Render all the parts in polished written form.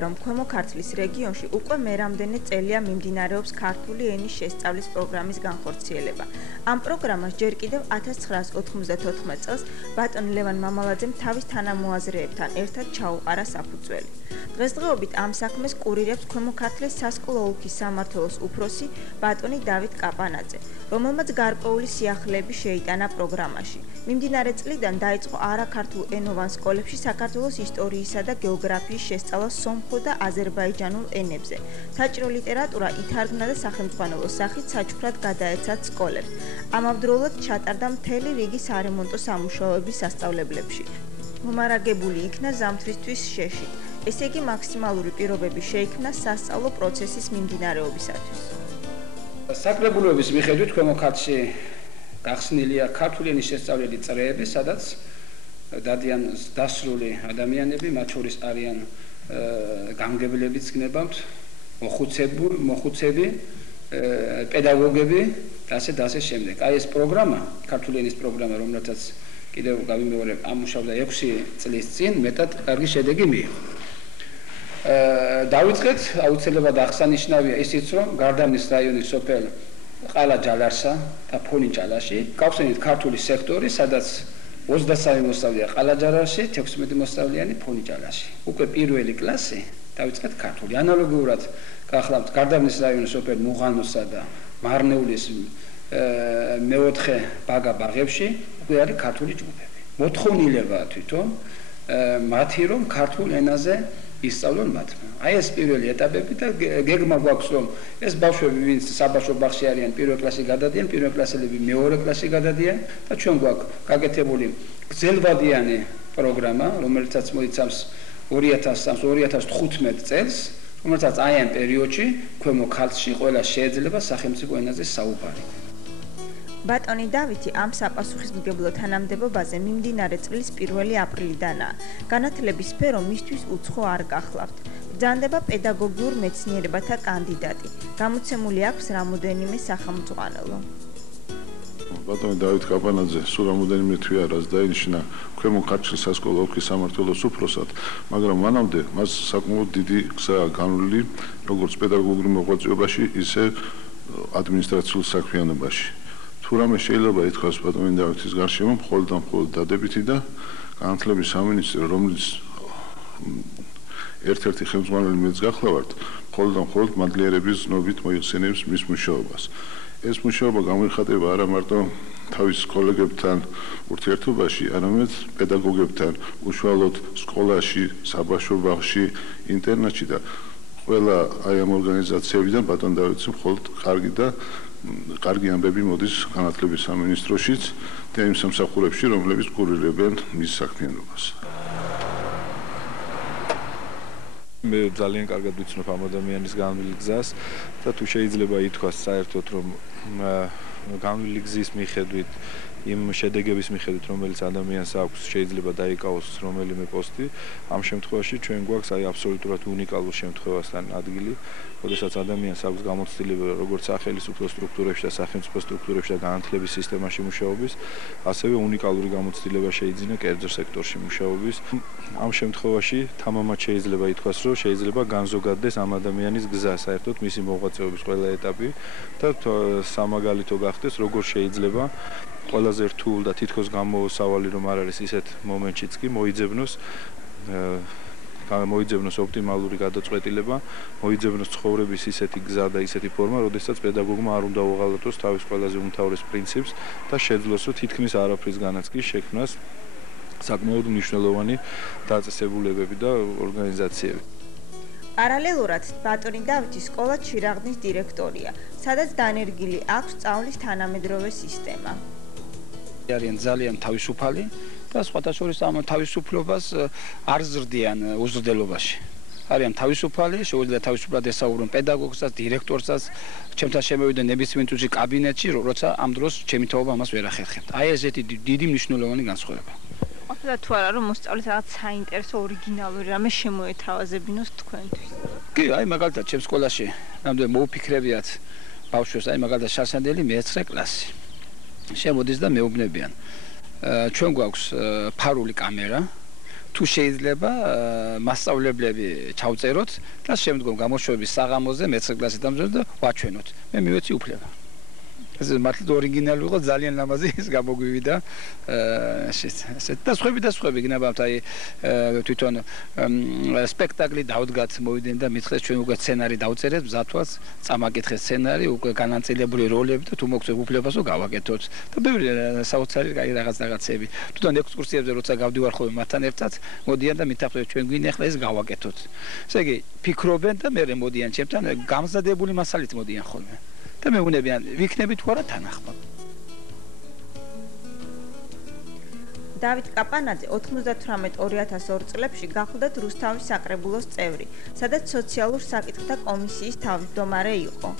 რომ ქვემო ქართლის რეგიონში უკვე მერამდენე წელია მიმდინარეობს ქართული ენის შესწავლის პროგრამის განხორციელება. ამ პროგრამას ჯერ კიდევ 1994 წელს ბატონ ლევან მამალაძემ თავის თანამოაზრეებთან ერთად ჩაუყარა საფუძველი. დღესდღეობით ამ საქმეს კურირებს ქვემო ქართლის სასკოლო ოლქის სამმართველოს უფროსი ბატონი დავით კაპანაძე, რომელმაც გარკვეული სიახლეები შეიტანა პროგრამაში. მიმდინარე წლიდან დაიწყო არაქართულ ენოვან სკოლებში საქართველოს ისტორიისა და გეოგრაფიის შესწავლა სომხურ და აზერბაიჯანულ ენებზე. საჭირო ლიტერატურა ითარგმნა და სახელმძღვანელო სახით საჩუქრად გადაეცათ სკოლებს. ამავდროულად ჩატარდა მთელი რიგი სარემონტო სამუშაოები სასწავლებლებში. მომარაგებული იქნა ზამთრისთვის შეში. ესე იგი მაქსიმალური პირობები შეიქმნა სასწავლო პროცესის მიმდინარეობისათვის. საკრებულოების მიხედვით ქვემო ქართლში გახსნილია ქართული ენის შესწავლელი წრეები, სადაც დადიან დასრული ადამიანები, მათ შორის არიან გამგებლებიც გნებავთ, მოხუცები, პედაგოგები და ასე შემდეგ. აი ეს პროგრამა, ქართული ენის პროგრამა, რომელთაც კიდევ გავიმეორებ, ამუშავდა 6 წლის წინ, მეტად კარგი შედეგი მიიღო. დავიწყეთ, აუცილებლად აღსანიშნავია ისიც, რომ გარდამნის რაიონის სოფელ ყალაჯალარსა და ფონიჭალაში გავხსენით ქართული სექტორი, სადაც 23 მოსწავლეა ყალაჯალარში, 16 მოსწავლიანი ფონიჭალაში. უკვე პირველი კლასი დავიწყეთ ქართული. ანალოგიურად გახლავთ გარდამნის რაიონის სოფელ მუღანოსა და მარნეულის მეოთხე ბაგა ბაღებში უკვე არის ქართული ჯგუფები. მოთხოვნილებაა თვითონ მათი რომ ქართულ ენაზე ისწავლონ მათმა. აი ეს პირველი ეტაპები და გეგმა გვაქვს რომ ეს ბავშვები ვინც საბავშვო ბაღში არიან პირველ კლასში გადადიან, პირველ კლასელები მეორე კლასში გადადიან და ჩვენ გვაქვს გაკეთებული გრძელვადიანი პროგრამა, რომელიცაც მოიცავს 2015 წელს, რომელსაც აი ამ პერიოდში ქვემო ქართლში ყველა შეიძლება სახელმწიფო ენაზე საუბარი. ბატონი დავითი ამ საპასუხისმგებლო თანამდებობაზე მიმდინარე წლის 1 აპრილიდანაა. განათლების სფერო მისთვის უცხო არ გახლავთ. ბრძანდება პედაგოგიურ მეცნიერებათა კანდიდატი. გამოცემული აქვს რამოდენიმე სახელმძღვანელო. ბატონი დავით კაპანაძე სულ რამოდენიმე თვე არას დაინიშნა ქვემო ქართლის სასკოლო ოლქის სამმართველოს უფროსად, მაგრამ მანამდე მას საკმაოდ დიდი გზა განვლილი როგორც პედაგოგიურ მოღვაწეობაში, ისე ადმინისტრაციულ საქმიანობაში. თუ რამე შეიძლება ითქვას ბატონი დავითის გარშემო მხოლოდ და მხოლოდ დადებითი და განათლების სამინისტრო, რომელიც ერთ-ერთი ხელმძღვანელი მეც გახლავართ, მხოლოდ და მხოლოდ მადლიერების ზნობით მოიხსენიებს მის მუშაობას. ეს მუშაობა გამოიხატება არა მარტო თავის კოლეგებთან ურთიერთობაში, არამედ პედაგოგებთან, უშუალოდ სკოლაში, საბავშვო ბაღში, ინტერნატში და ყველა აი ამ ორგანიზაციებიდან ბატონ დავითს მხოლოდ კარგი ამბები მოდის განათლების სამინისტროშიც და იმ სამსახურებში, რომლებიც კურირებენ მის საქმიანობას. მე ძალიან კარგად ვიცნობ ამ ადამიანის განვლილი გზას და თუ შეიძლება ითქვას საერთოდ რომ განვლილი გზის მიხედვით იმ შედეგების მიხედვით რომელიც ადამიანს აქვს შეიძლება დაიკავოს რომელიმე პოსტი ამ შემთხვევაში ჩვენ გვაქვს აი აბსოლუტურად უნიკალურ შემთხვევასთან ადგილი როდესაც ადამიანს აქვს გამოცდილება როგორც სახელმწიფო სტრუქტურებში და სახელმწიფო სტრუქტურებში და განათლების სისტემაში მუშაობის ასევე უნიკალური გამოცდილება შეიძინა კერძო სექტორში მუშაობის ამ შემთხვევაში თამამად შეიძლება ითქვას რომ შეიძლება განზოგადდეს ამ ადამიანის გზა საერთოდ მისი მოღვაწეობის ყველა ეტაპი და სამაგალითო გახდეს როგორ შეიძლება ყველაზე რთულ და თითქოს გამოსავალი რომ არ არის ისეთ მომენტშიც კი მოიძებნოს ოპტიმალური გადაწყვეტილება, მოიძებნოს ცხოვრების ისეთი გზა და ისეთი ფორმა, როდესაც პედაგოგმა არ უნდა უღალატოს თავის ყველაზე უმთავრეს პრინციპს და შეძლოს რომ თითქმის არაფრისგანაც კი შექმნას საკმაოდ მნიშვნელოვანი დაწესებულებები და ორგანიზაციები. პარალელურად ბატონი დავითი სკოლა ჩირაღნის დირექტორია, სადაც დანერგილი აქვს სწავლის თანამედროვე სისტემა. არიან ძალიან თავისუფალი და სხვათა შორის ამ თავისუფლებას არ ზრდიან უზრდელობაში. არიან თავისუფალი, შეუძლია თავისუფლად ესაუბრონ პედაგოგსაც, დირექტორსაც, ჩემთან შემოვიდნენ ნებისმიერ წუთში კაბინეტში, როცა ამ დროს ჩემი თაობა ამას ვერ ახერხებთ. აი ესეთი დიდი მნიშვნელოვანი განსხვავება. ყოფილა თუ არა რომ მოსწავლეს რაღაც საინტერესო ორიგინალური რამე შემოეთავაზებინოს თქვენთვის. კი, აი მაგალითად ჩემ სკოლაში ნამდვილად მოუფიქრებიათ ბავშვებს, აი მაგალითად შასანდელი მე-9 კლასი. შემოდის და მეუბნებიან. ჩვენ გვაქვს ფარული კამერა, თუ შეიძლება მასწავლებლები ჩავწეროთ და შემდგომ გამოშვების საღამოზე მე-9 კლასის დამზადოთ და ვაჩვენოთ. მე მივეცი უფლება. ეს მართლაც ორიგინალური იყო, ძალიან ლამაზი ის გამოგვივიდა. ესეთ და სხვები გნებავთ აი თვითონ სპექტაკლი დავდგათ, მოვიდნენ და მითხრეს ჩვენ უკვე სცენარი დავწერეთ, მზათვას, წამაკითხეს სცენარი, უკვე განაწილებული როლები და თუ მოგწევ უფლებას რომ გავაკეთოთ. და ბევრი საოცარი რაღაცები. თვითონ ექსკურსიებზე როცა გავდივარ ხოლმე მათთან ერთად, მოდიან და მითხრათ ჩვენ გვინდა ახლა ეს გავაკეთოთ. ესე იგი ფიქრობენ და მე მოდიან ჩემთან გამზადებული მასალით მოდიან ხოლმე. და მეუბნებიან, ვიქნებით თუ არა თანახმად. დავით კაპანაძე 98-2002 წლებში გახლდათ რუსთავის საკრებულოს წევრი, სადაც სოციალურ საკითხთა კომისიის თავმჯდომარე იყო.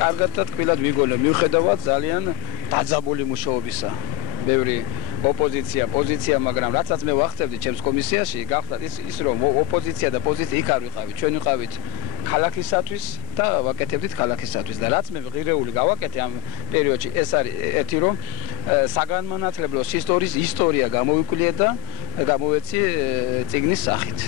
კარგად და თკბილად ვიგონებ, მიუხედავად ძალიან დაძაბული მუშაობისა. ბევრი პოზიცია, მაგრამ რაცაც მე ვახცევდი ჩემს კომისიაში, გახლდათ ის რომ ოპოზიცია და პოზიცია იქ არ ვიყავით, ჩვენ ვიყავით ქალაქისათვის და ვაკეთებდით ქალაქისათვის და რაც მე ღირეული გავაკეთე ამ პერიოდში ეს არის ერთი რომ საგანმანათლებლო ისტორია გამოვიკვლიე და გამოვეცი წიგნის სახით.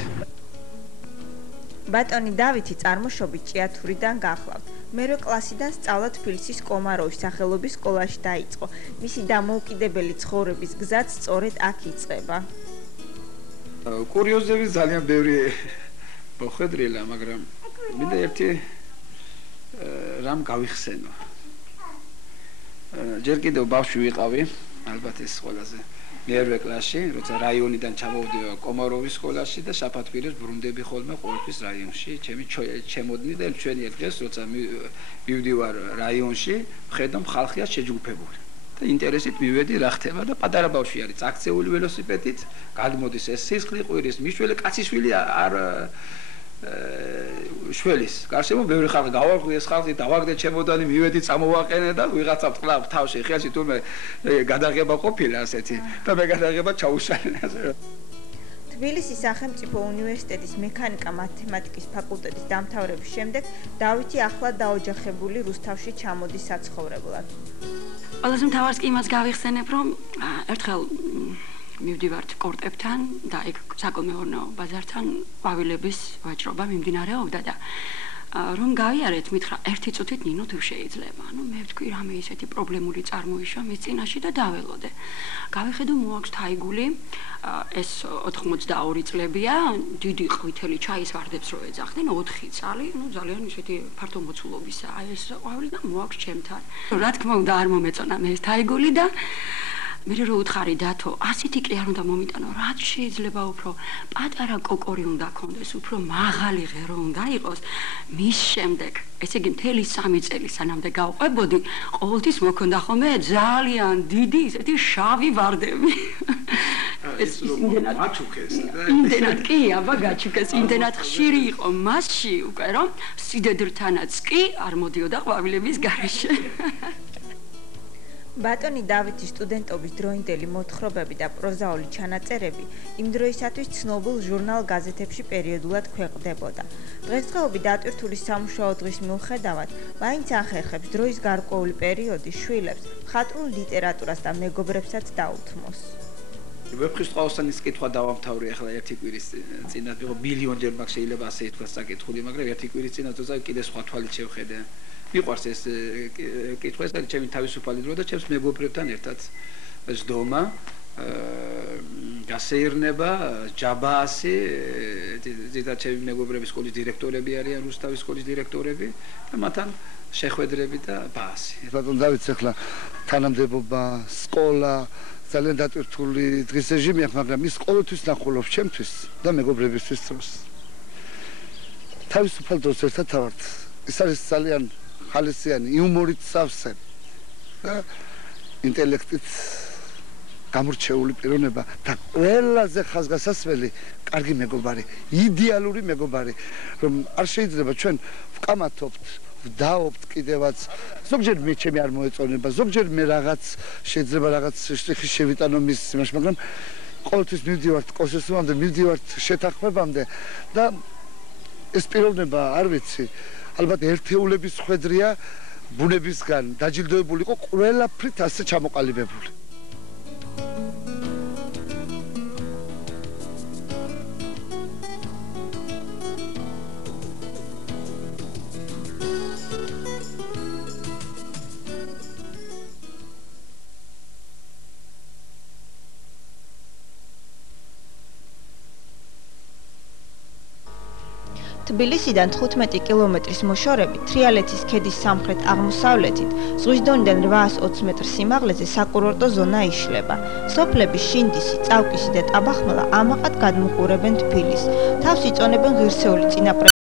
ბატონი დავითი წარმოშობით ჭიათურიდან გახლავთ. მერვე კლასიდან სწავლა თბილისის კომაროვის სახელობის სკოლაში დაიწყო. მისი დამოუკიდებელი ცხოვრების გზაც სწორედ აქ იწყება. კურიოზები ძალიან ბევრი მოხვედრილა, მაგრამ მინდა ერთი რამ გავიხსენო. ჯერ კიდევ ბავშვი ვიყავი, ალბათ ეს ყველაზე მერვე კლასში, როცა რაიონიდან ჩამოვდივარ კომაროვის სკოლაში და შაფათბირეს ბრუნდები ხოლმე ყოველთვის რაიონში, ჩემოდნი და ჩვენი ერთ დღეს როცა მივდივარ რაიონში, ვხედავ ხალხია შეჯგუფებული. და ინტერესით მივედი რა ხდება და პატარა ბავშვი არის წაქცეული ველოსიპედით, გადმოდის ეს სისხლი ყვირის, მიშველი კაციშვილი არ შველის. გარშემო ბევრი ხალხი გავარღვდი ეს ხალხი, დავაგდე ჩემოდანი, მივედი წამოვაყენე და ვიღაცა ვთქლა თავში, ხელში თურმე გადაღება ყოფილა ასეთი და მე გადაღება ჩაუშალე ასე. თბილისის სახელმწიფო უნივერსიტეტის მექანიკა-მათემატიკის ფაკულტეტის დამთავრების შემდეგ დავითი ახლად დაოჯახებული რუსთავში ჩამოდის საცხოვრებლად. ყველაზე მთავარს კი იმას გავიხსენებ, რომ ერთხელ მივდივართ კორტებთან და ეგ საკოლმეურნეო ბაზართან ყვავილების ვაჭრობა მიმდინარეობდა და რომ გავიარეთ, მითხრა, ერთი წუთით ნინო თუ შეიძლება. ანუ მე ვთქვი, რამე ისეთი პრობლემული წარმოიშვა მის წინაშე და დაველოდე. გავიხედო მოაქვს თაიგული, ეს 82 წლებია, დიდი ყვითელი ჩაის ვარდებს რო ეძახდნენ, 4 წალი, ну ძალიან ისეთი ფართო მოცულობისაა ეს ყვავილი და მოაქვს ჩემთან. რა თქმა უნდა არ მომეწონა მე ეს თაიგული და მე რო უთხარი დათო, 100 ტიკლი არ უნდა მომიტანო, რაც შეიძლება უფრო პატარა კოკორი უნდა ქონდეს, უფრო მაღალი ღერო უნდა იყოს. მის შემდეგ, ესე იგი მთელი 3 წელი სანამდე გავყვებოდი, ყოველთვის მოქონდა ხოლმე ძალიან დიდი ისეთი შავი ვარდები. ეს იმდენად გაჩუქეს და იმდენად კი, აბა გაჩუქეს, იმდენად ხშირი იყო მასში უკვე რომ სიდედრთანაც კი არ მოდიოდა ყვავილების გარეშე. ბატონი დავითის სტუდენტობის დროინდელი მოთხრობები და პროზაული ჩანაწერები იმ დროისათვის ცნობილ ჟურნალ-გაზეთებში პერიოდულად ქვეყნდებოდა. დღესდღეობით დატვირთული სამუშაო დღის მიუხედავად, მაინც ახერხებს დროის გარკვეული პერიოდი შვილებს მხატვრულ ლიტერატურას და მეგობრებსაც დაუთმოს. ვეფხისტყაოსანის კითხვა დავამთავრე ახლა ერთი კვირის წინათ, იყო მილიონჯერ მაგ შეიძლება ასე ითქვას საკითხული, მაგრამ ერთი კვირის წინათ როცა კიდე სხვა თვალით შევხედე. მიყვარს ეს კითხვა, ეს არის ჩემი თავისუფალი დრო და ჩემს მეგობრებთან ერთად ზდომა, გასეირნება, ჯაბაასი, ზედაც ჩემი მეგობრები სკოლის დირექტორები არიან, რუსთავის სკოლის დირექტორები და მათთან შეხვედრები და ბაასი. ბატონ დავითს ახლა თანამდებობა, სკოლა, ძალიან დატვირთული დღის რეჟიმი აქვს, მაგრამ ის ყოველთვის ნახულობს ჩემთვის და მეგობრებისთვის დროს. თავისუფალ დროს ერთად ვართ. ეს არის ძალიან ხალისიანი, იუმორით სავსე და ინტელექტით გამორჩეული პიროვნება და ყველაზე ხაზგასასმელი კარგი მეგობარი, იდეალური მეგობარი, რომ არ შეიძლება ჩვენ ვკამათობთ, ვდაობთ კიდევაც. ზოგჯერ მე ჩემი არ მოეწონება, ზოგჯერ მე რაღაც შეიძლება რაღაც შტრიხი შევიტანო მის იმაში, მაგრამ ყოველთვის მივდივართ კონსესუამდე, მივდივართ შეთანხმებამდე და ეს პიროვნება არ ვიცი, ალბათ ერთეულების ხვედრია ბუნებისგან დაჯილდოებული იყო ყველაფრით ასე ჩამოყალიბებული. თბილისიდან 15 კილომეტრის მოშორებით თრიალეთის ქედის სამხრეთ-აღმოსავლეთით ზღვის დონიდან 820 მეტრ სიმაღლეზე საკურორტო ზონა იშლება. სოფლები შინდისი, წავკისი და ტაბახმლა ამაყად გადმოჰყურებენ თბილისს. თავს იწონებენ ღირსეული წინაპრების